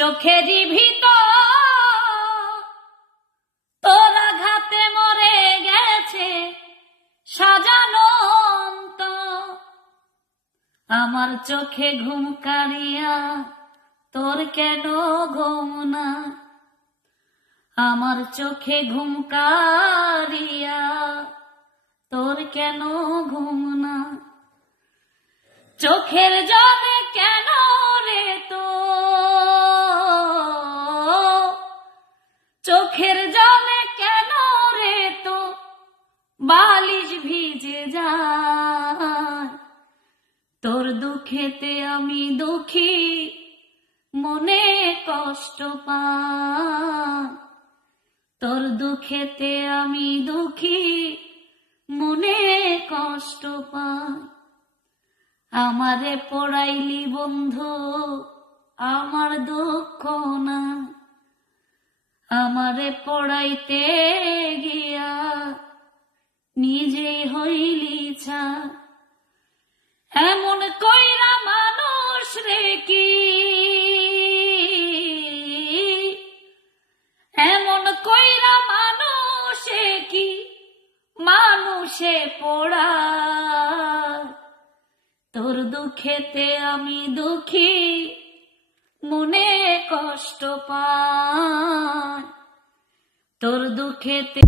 চোখেরই ভিতর তোর আঘাতে মরে গেছে সাজানো অন্তর। আমার চোখে ঘুম কাড়িয়া তোর কেন ঘুম না, আমার চোখে ঘুম কাড়িয়া তোর কেন ঘুম না। চোখের জলে কেন রে তো, চোখের জলে কেন রে তো বালিশ ভিজে যায়। তোর দুঃখেতে আমি দুঃখী, মনে কষ্ট পাই। তোর দুঃখেতে আমি দুঃখী, মনে কষ্ট পাই। আমারে পড়াইলি বন্ধু আমার দুঃখ না, আমারে পড়াইতে গিয়া নিজে হইলি ছা। এমন কইরা মানুষ রে কি, এমন কইরা মানুষে কি মানুষে পড়া। তোর দুঃখেতে আমি দুঃখী, মনে কষ্ট পাই। তোর দুঃখেতে